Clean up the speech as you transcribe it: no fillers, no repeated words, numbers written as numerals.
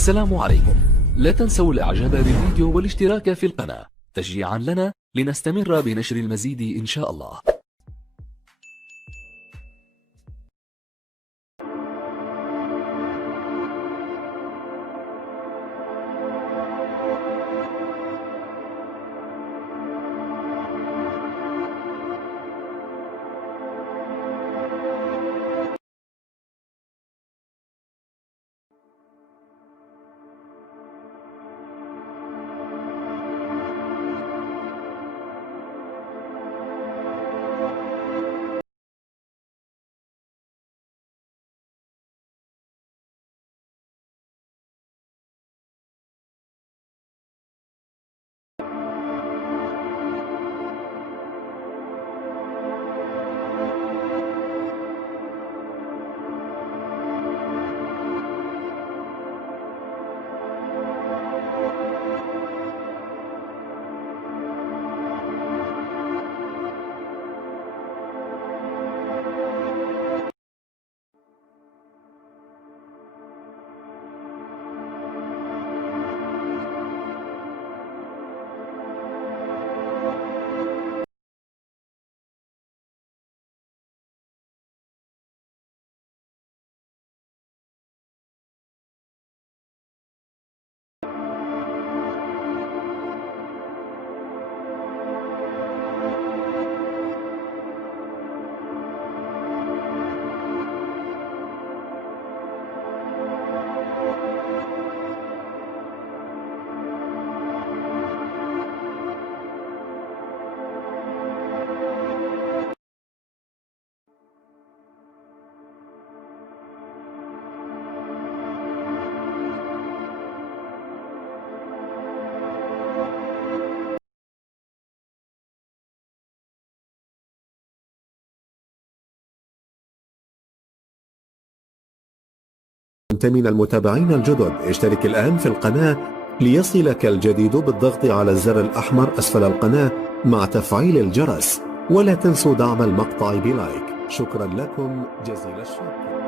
السلام عليكم. لا تنسوا الاعجاب بالفيديو والاشتراك في القناة تشجيعا لنا لنستمر بنشر المزيد إن شاء الله. كنت من المتابعين الجدد، اشترك الآن في القناة ليصلك الجديد بالضغط على الزر الأحمر أسفل القناة مع تفعيل الجرس، ولا تنسوا دعم المقطع بلايك. شكرا لكم جزيل الشكر.